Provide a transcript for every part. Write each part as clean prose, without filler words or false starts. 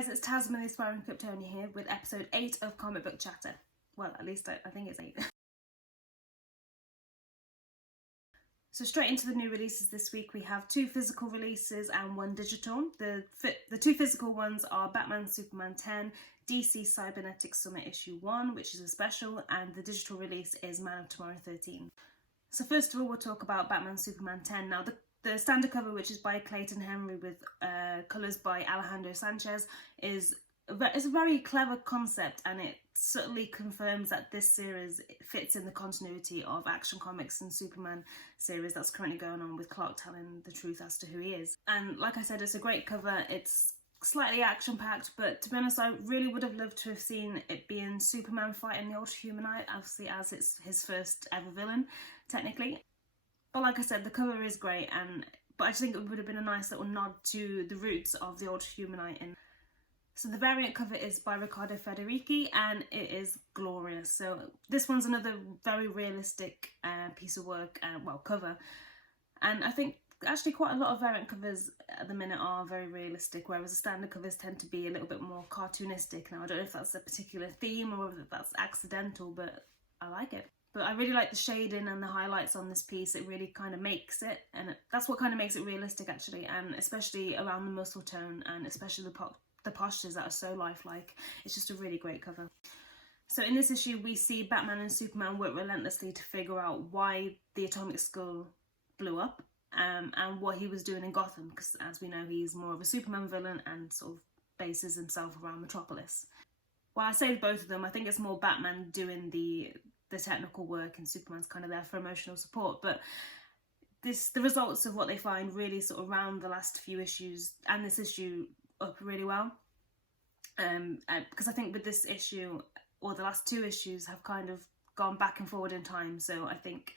guys, it's Tasman the Aspiring Kryptonian here with episode 8 of Comic Book Chatter. Well, at least I think it's 8. So straight into the new releases this week, we have 2 physical releases and 1 digital. The 2 physical ones are Batman Superman 10, DC Cybernetic Summit Issue 1, which is a special, and the digital release is Man of Tomorrow 13. So first of all, we'll talk about Batman Superman 10. Now, the standard cover, which is by Clayton Henry with colours by Alejandro Sanchez, is a very clever concept, and it subtly confirms that this series fits in the continuity of Action Comics and Superman series that's currently going on, with Clark telling the truth as to who he is. And like I said, it's a great cover. It's slightly action-packed, but to be honest, I really would have loved to have seen it being Superman fighting the Ultra-Humanite, obviously, as it's his first ever villain, technically. But like I said, the cover is great, but I just think it would have been a nice little nod to the roots of the Ultra-Humanite. So the variant cover is by Riccardo Federici, and it is glorious. So this one's another very realistic piece of work, cover. And I think actually quite a lot of variant covers at the minute are very realistic, whereas the standard covers tend to be a little bit more cartoonistic. Now, I don't know if that's a particular theme or whether that's accidental, but I like it. But I really like the shading and the highlights on this piece. It really kind of makes it, and that's what kind of makes it realistic, actually, and especially around the muscle tone, and especially the postures that are so lifelike. It's just a really great cover. So in this issue, we see Batman and Superman work relentlessly to figure out why the Atomic Skull blew up, and what he was doing in Gotham, because as we know, he's more of a Superman villain and sort of bases himself around Metropolis. While I say both of them, I think it's more Batman doing the technical work, and Superman's kind of there for emotional support. But the results of what they find really sort of round the last few issues and this issue up really well, because I think with this issue, or the last 2 issues, have kind of gone back and forward in time. So I think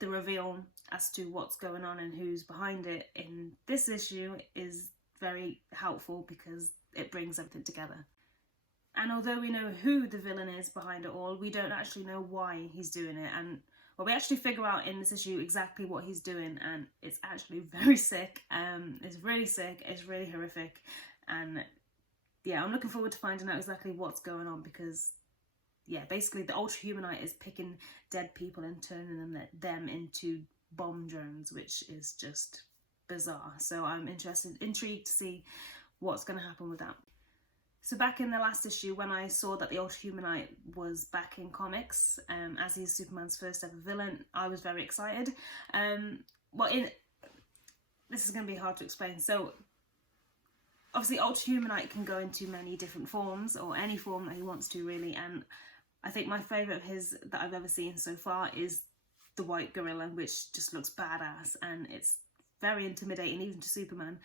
the reveal as to what's going on and who's behind it in this issue is very helpful, because it brings everything together. And although we know who the villain is behind it all, we don't actually know why he's doing it. And we actually figure out in this issue exactly what he's doing, and it's actually very sick. It's really sick, it's really horrific, and yeah, I'm looking forward to finding out exactly what's going on, because yeah, basically the Ultra-Humanite is picking dead people and turning them into bomb drones, which is just bizarre. So I'm intrigued to see what's going to happen with that. So back in the last issue, when I saw that the Ultra-Humanite was back in comics, as he's Superman's first ever villain, I was very excited. This is going to be hard to explain. So obviously Ultra-Humanite can go into many different forms, or any form that he wants to, really. And I think my favourite of his that I've ever seen so far is the White Gorilla, which just looks badass, and it's very intimidating even to Superman.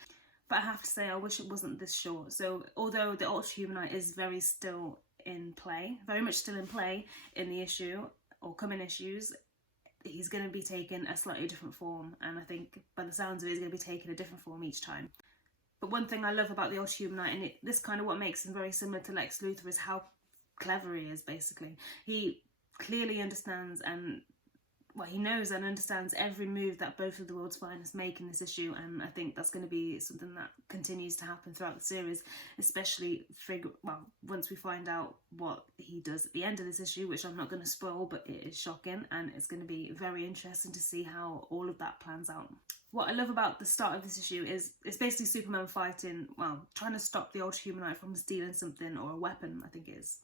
But I have to say, I wish it wasn't this short. So although the Ultra-Humanite is very much still in play in the issue, or coming issues, he's going to be taking a slightly different form. And I think by the sounds of it, he's going to be taking a different form each time. But one thing I love about the Ultra-Humanite, and this kind of what makes him very similar to Lex Luthor, is how clever he is, basically. He clearly understands, and he knows and understands every move that both of the world's finest make in this issue, and I think that's going to be something that continues to happen throughout the series, especially once we find out what he does at the end of this issue, which I'm not going to spoil, but it is shocking, and it's going to be very interesting to see how all of that plans out. What I love about the start of this issue is it's basically Superman trying to stop the Ultra-Humanite from stealing something, or a weapon, I think it is,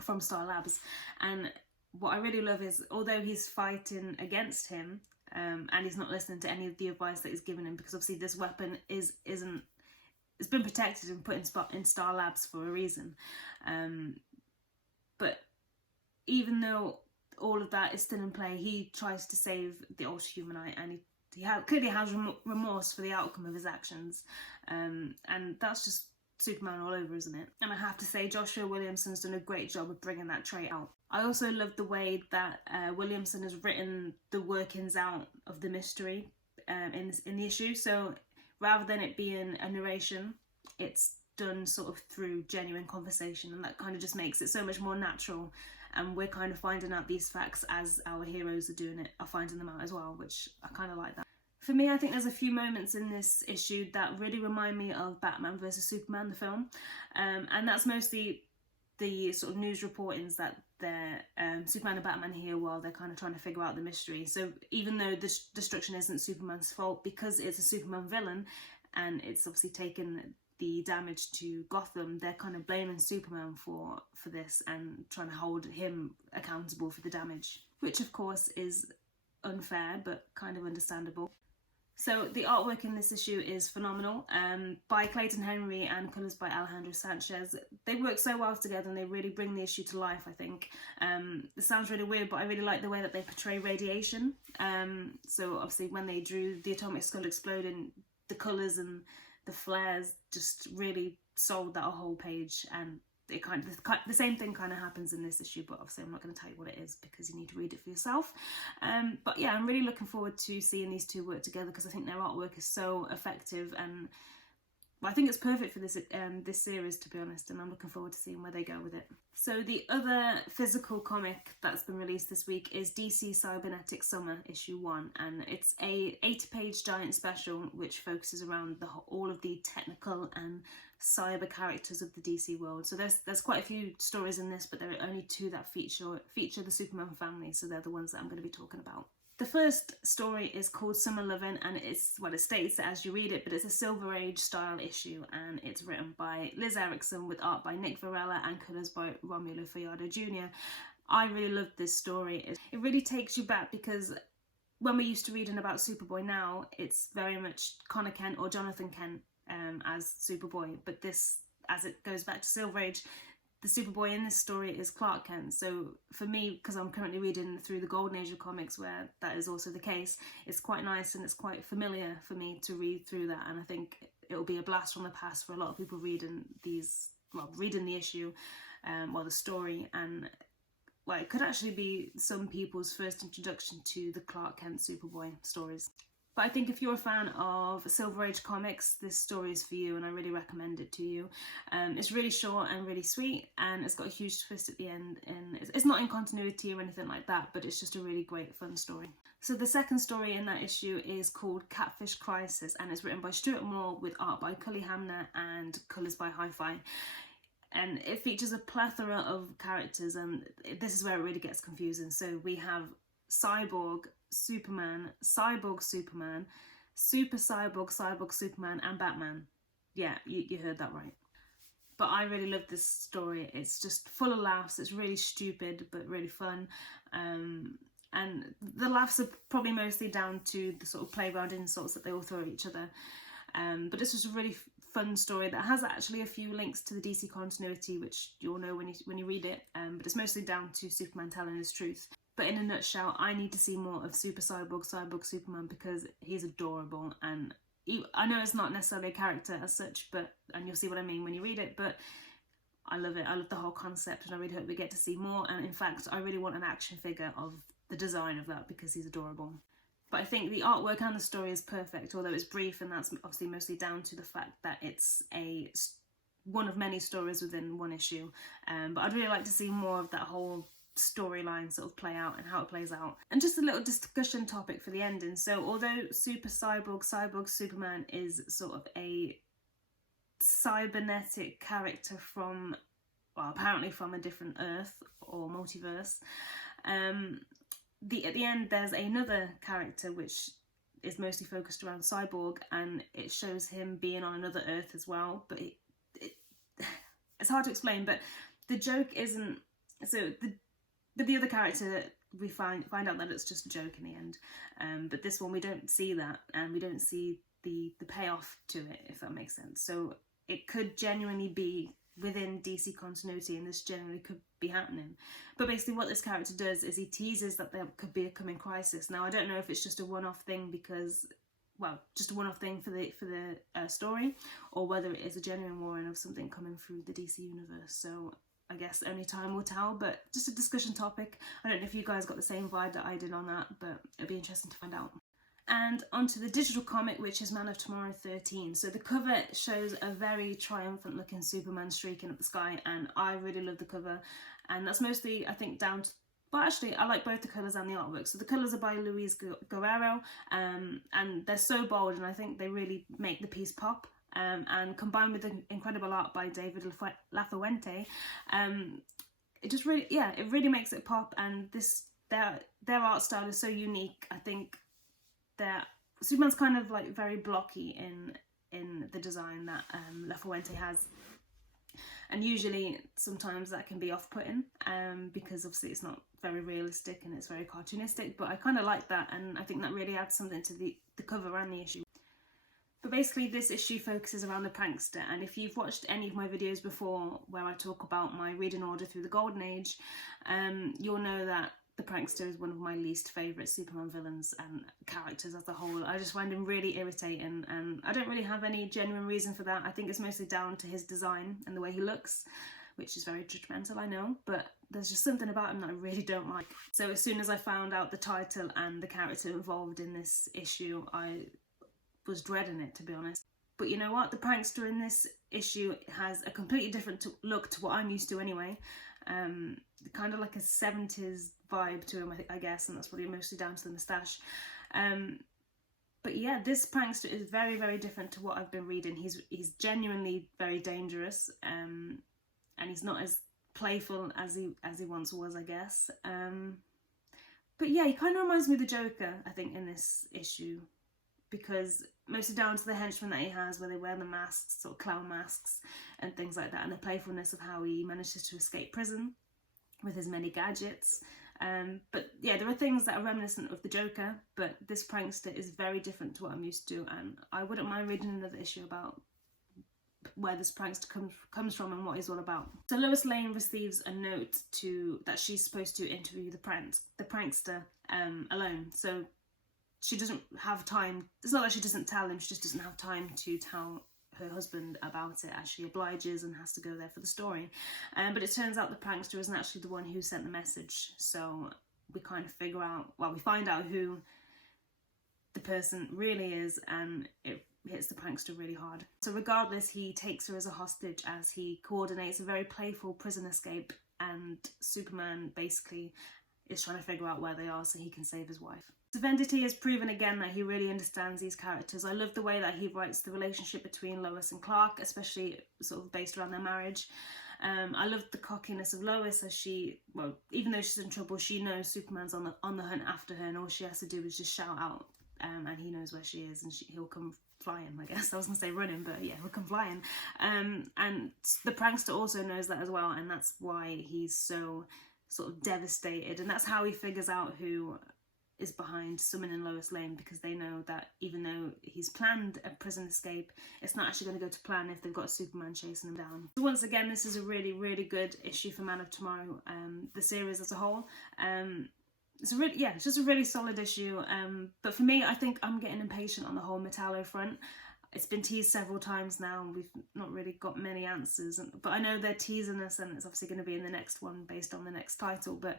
from Star Labs. And what I really love is, although he's fighting against him, and he's not listening to any of the advice that he's given him, because obviously this weapon it's been protected and put in Star Labs for a reason. But even though all of that is still in play, he tries to save the Ultra-Humanite, and he clearly has remorse for the outcome of his actions, and that's just Superman all over, isn't it? And I have to say, Joshua Williamson's done a great job of bringing that trait out. I also love the way that Williamson has written the workings out of the mystery in the issue. So rather than it being a narration, it's done sort of through genuine conversation, and that kind of just makes it so much more natural. And we're kind of finding out these facts as our heroes are finding them out as well, which I kind of like that. For me, I think there's a few moments in this issue that really remind me of Batman vs Superman, the film, and that's mostly the sort of news reportings that they're Superman and Batman here while they're kind of trying to figure out the mystery. So even though this destruction isn't Superman's fault, because it's a Superman villain and it's obviously taken the damage to Gotham, they're kind of blaming Superman for this and trying to hold him accountable for the damage, which of course is unfair but kind of understandable. So the artwork in this issue is phenomenal, by Clayton Henry and colours by Alejandro Sanchez. They work so well together and they really bring the issue to life, I think. It sounds really weird, but I really like the way that they portray radiation. So obviously when they drew the atomic skull exploding, the colours and the flares just really sold that whole page, and it the same thing kind of happens in this issue, but obviously I'm not going to tell you what it is because you need to read it for yourself. But yeah, I'm really looking forward to seeing these two work together because I think their artwork is so effective, and I think it's perfect for this series, to be honest, and I'm looking forward to seeing where they go with it. So the other physical comic that's been released this week is DC Cybernetic Summer issue 1, and it's a 80-page giant special which focuses around all of the technical and cyber characters of the DC world. So there's quite a few stories in this, but there are only 2 that feature the Superman family, so they're the ones that I'm going to be talking about. The first story is called Summer Lovin', and it states it as you read it, but it's a Silver Age style issue, and it's written by Liz Erickson with art by Nick Varela and colours by Romulo Fajardo Jr. I really loved this story. It really takes you back, because when we're used to reading about Superboy now, it's very much Connor Kent or Jonathan Kent as Superboy, but this, as it goes back to Silver Age, the Superboy in this story is Clark Kent. So for me, because I'm currently reading through the Golden Age of comics where that is also the case, it's quite nice and it's quite familiar for me to read through that, and I think it'll be a blast from the past for a lot of people reading the issue, the story, and it could actually be some people's first introduction to the Clark Kent Superboy stories. But I think if you're a fan of Silver Age comics, this story is for you, and I really recommend it to you. It's really short and really sweet, and it's got a huge twist at the end, and it's not in continuity or anything like that, but it's just a really great fun story. So the second story in that issue is called Catfish Crisis, and it's written by Stuart Moore with art by Cully Hamner and colours by Hi-Fi. And it features a plethora of characters, and this is where it really gets confusing. So we have Cyborg Superman, Cyborg Superman, Super Cyborg, Cyborg Superman, and Batman. Yeah, you heard that right. But I really love this story. It's just full of laughs. It's really stupid, but really fun. And the laughs are probably mostly down to the sort of playground insults that they all throw at each other. But this was a really fun story that has actually a few links to the DC continuity, which you'll know when you read it. But it's mostly down to Superman telling his truth. But in a nutshell, I need to see more of Super Cyborg, Cyborg Superman, because he's adorable, and I know it's not necessarily a character as such, and you'll see what I mean when you read it, but I love it. I love the whole concept, and I really hope we get to see more, and in fact, I really want an action figure of the design of that because he's adorable. But I think the artwork and the story is perfect, although it's brief, and that's obviously mostly down to the fact that it's one of many stories within one issue. But I'd really like to see more of that whole storyline sort of play out and how it plays out. And just a little discussion topic for the ending. So although Super Cyborg, Cyborg Superman is sort of a cybernetic character from, apparently from a different Earth or multiverse, at the end there's another character which is mostly focused around Cyborg, and it shows him being on another Earth as well, but it's hard to explain, but the joke isn't, so the other character, we find out that it's just a joke in the end, but this one we don't see that, and we don't see the payoff to it, if that makes sense. So it could genuinely be within DC continuity, and this generally could be happening. But basically what this character does is he teases that there could be a coming crisis. Now I don't know if it's just a one-off thing just a one-off thing for the story, or whether it is a genuine warning of something coming through the DC universe. So I guess only time will tell, but just a discussion topic. I don't know if you guys got the same vibe that I did on that, but it'll be interesting to find out. And onto the digital comic, which is Man of Tomorrow 13. So the cover shows a very triumphant looking Superman streaking up the sky, and I really love the cover. And that's mostly, I think, down to But actually, I like both the colours and the artwork. So the colours are by Luis Guerrero, and they're so bold, and I think they really make the piece pop. And combined with the incredible art by David Lafuente, it just really, yeah, it really makes it pop. And their art style is so unique. I think Superman's kind of like very blocky in the design that Lafuente has. And usually, sometimes that can be off-putting, because obviously it's not very realistic and it's very cartoonistic, but I kind of like that, and I think that really adds something to the cover and the issue. But basically this issue focuses around the prankster, and if you've watched any of my videos before where I talk about my reading order through the Golden Age, you'll know that the prankster is one of my least favourite Superman villains and characters as a whole. I just find him really irritating, and I don't really have any genuine reason for that. I think it's mostly down to his design and the way he looks, which is very judgmental, I know, but there's just something about him that I really don't like. So as soon as I found out the title and the character involved in this issue, I was dreading it, to be honest. But you know what? The prankster in this issue has a completely different look to what I'm used to anyway. Kind of like a 70s vibe to him, I guess, and that's probably mostly down to the moustache. But yeah, this prankster is very, very different to what I've been reading. He's genuinely very dangerous, and he's not as playful as he once was, I guess. But yeah, he kind of reminds me of the Joker, I think, in this issue, because mostly down to the henchmen that he has, where they wear the masks, sort of clown masks and things like that, and the playfulness of how he manages to escape prison with his many gadgets. But yeah, there are things that are reminiscent of the Joker, but this prankster is very different to what I'm used to, and I wouldn't mind reading another issue about where this prankster comes from and what he's all about. So Lois Lane receives a note that she's supposed to interview the prankster alone. So she doesn't have time. It's not that she doesn't tell him, she just doesn't have time to tell her husband about it, as she obliges and has to go there for the story. But it turns out the prankster isn't actually the one who sent the message, so we kind of we find out who the person really is, and it hits the prankster really hard. So regardless, he takes her as a hostage as he coordinates a very playful prison escape, and Superman basically is trying to figure out where they are so he can save his wife. So Venditti has proven again that he really understands these characters. I love the way that he writes the relationship between Lois and Clark, especially sort of based around their marriage. I love the cockiness of Lois as even though she's in trouble, she knows Superman's on the hunt after her, and all she has to do is just shout out, and he knows where she is, and he'll come flying, I guess. I was going to say running, but yeah, he'll come flying. And the prankster also knows that as well, and that's why he's so sort of devastated, and that's how he figures out who is behind summoning Lois Lane, because they know that even though he's planned a prison escape, it's not actually going to go to plan if they've got Superman chasing him down. So once again, this is a really, really good issue for Man of Tomorrow, the series as a whole. It's just a really solid issue. But for me, I think I'm getting impatient on the whole Metallo front. It's been teased several times now, and we've not really got many answers. But I know they're teasing us, and it's obviously going to be in the next one based on the next title. But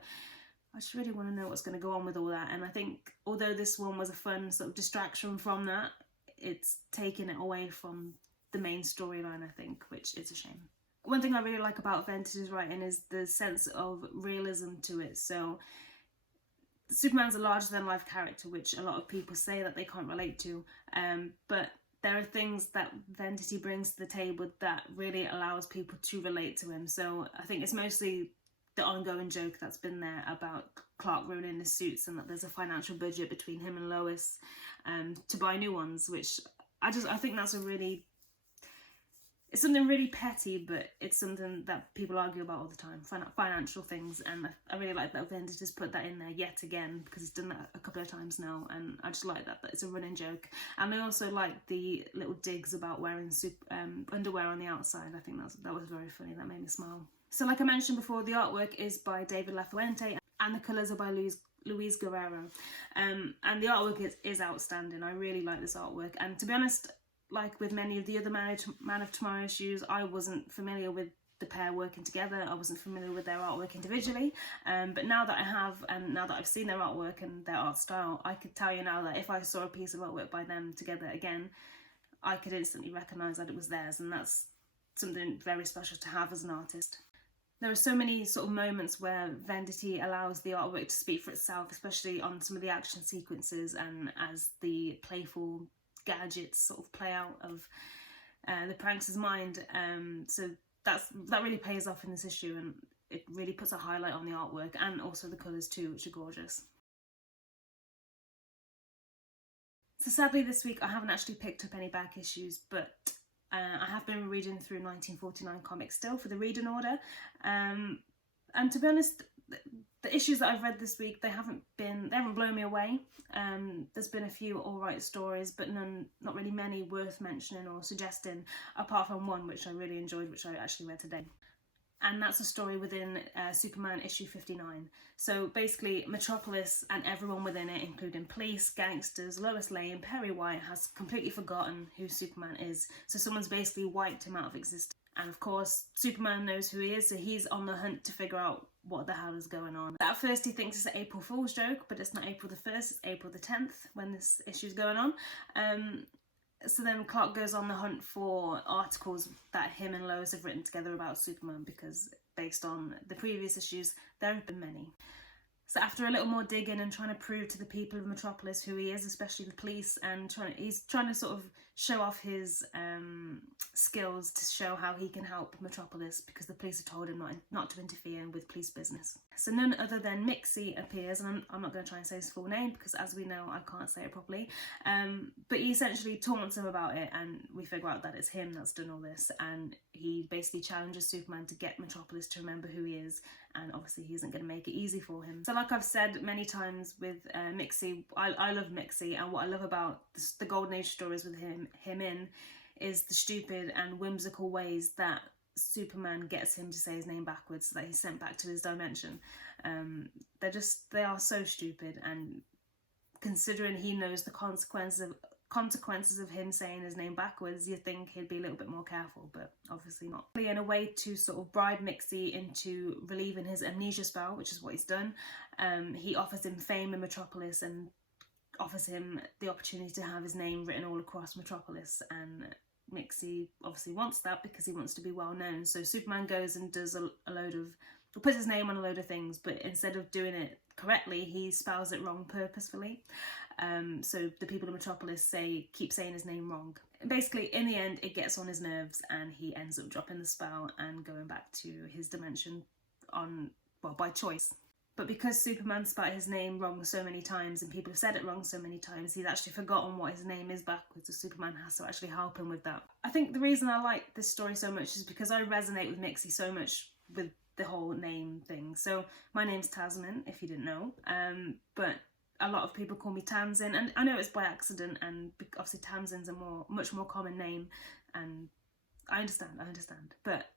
I just really want to know what's going to go on with all that. And I think although this one was a fun sort of distraction from that, it's taken it away from the main storyline, I think, which is a shame. One thing I really like about Ventiti's writing is the sense of realism to it. So Superman's a larger-than-life character, which a lot of people say that they can't relate to, but there are things that Venditti brings to the table that really allows people to relate to him. So I think it's mostly the ongoing joke that's been there about Clark ruining his suits, and that there's a financial budget between him and Lois to buy new ones, which I think that's it's something really petty, but it's something that people argue about all the time, financial things, and I really like that Venditti's put that in there yet again, because he's done that a couple of times now, and I just like that it's a running joke. And I also like the little digs about wearing underwear on the outside. I think that was very funny, that made me smile. So like I mentioned before, the artwork is by David Lafuente, and the colours are by Luis Guerrero, and the artwork is outstanding. I really like this artwork, and to be honest, like with many of the other Man of Tomorrow issues, I wasn't familiar with the pair working together. I wasn't familiar with their artwork individually, but now that I have, and now that I've seen their artwork and their art style, I could tell you now that if I saw a piece of artwork by them together again, I could instantly recognise that it was theirs, and that's something very special to have as an artist. There are so many sort of moments where Venditti allows the artwork to speak for itself, especially on some of the action sequences and as the playful gadgets sort of play out of the prankster's mind. So that really pays off in this issue, and it really puts a highlight on the artwork and also the colours too, which are gorgeous. So sadly this week I haven't actually picked up any back issues, but I have been reading through 1949 comics still for the reading order, and to be honest, the issues that I've read this week, they haven't blown me away. There's been a few alright stories, but not really many worth mentioning or suggesting, apart from one which I really enjoyed, which I actually read today. And that's a story within Superman issue 59. So basically Metropolis and everyone within it, including police, gangsters, Lois Lane, Perry White, has completely forgotten who Superman is. So someone's basically wiped him out of existence. And of course, Superman knows who he is, so he's on the hunt to figure out what the hell is going on. At first he thinks it's an April Fool's joke, but it's not April the 1st, it's April the 10th when this issue's going on. So then Clark goes on the hunt for articles that him and Lois have written together about Superman, because based on the previous issues, there have been many. So after a little more digging and trying to prove to the people of Metropolis who he is, especially the police, and he's trying to sort of show off his skills to show how he can help Metropolis, because the police have told him not to interfere with police business. So none other than Mixie appears, and I'm not going to try and say his full name because, as we know, I can't say it properly, but he essentially taunts him about it, and we figure out that it's him that's done all this, and he basically challenges Superman to get Metropolis to remember who he is, and obviously he isn't going to make it easy for him. So like I've said many times with Mixie, I love Mixie, and what I love about the Golden Age stories with him in is the stupid and whimsical ways that Superman gets him to say his name backwards so that he's sent back to his dimension. They are so stupid, and considering he knows the consequences of him saying his name backwards, you think he'd be a little bit more careful, but obviously not. In a way to sort of bribe Mixie into relieving his amnesia spell, which is what he's done, he offers him fame in Metropolis and offers him the opportunity to have his name written all across Metropolis, and Mixie obviously wants that because he wants to be well known. So Superman goes and does puts his name on a load of things, but instead of doing it correctly, he spells it wrong purposefully. So the people of Metropolis keep saying his name wrong. Basically, in the end, it gets on his nerves, and he ends up dropping the spell and going back to his dimension by choice. But because Superman spelled his name wrong so many times and people have said it wrong so many times, he's actually forgotten what his name is backwards, so Superman has to actually help him with that. I think the reason I like this story so much is because I resonate with Mixie so much with the whole name thing. So my name's Tasman, if you didn't know, but a lot of people call me Tamsin, and I know it's by accident, and obviously Tamsin's a much more common name, and I understand, but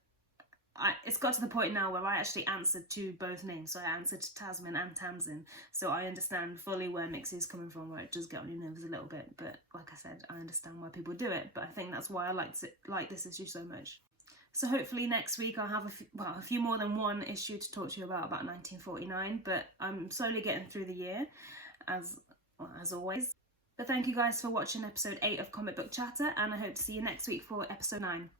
it's got to the point now where I actually answered to both names, so I answered to Tasman and Tamsin, so I understand fully where Mixie is coming from, where it does get on your nerves a little bit, but like I said, I understand why people do it, but I think that's why I like this issue so much. So hopefully next week I'll have a few more than one issue to talk to you about 1949, but I'm slowly getting through the year, as always. But thank you guys for watching episode 8 of Comic Book Chatter, and I hope to see you next week for episode 9.